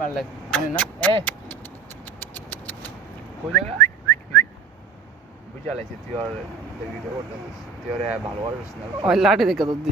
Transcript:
মারলে আনে না এ কই জায়গা বুঝা লাইছে তুই আর ভিডিও করতেছিস তুই আর ভালো আর ওই লাঠি দেখে তো দিস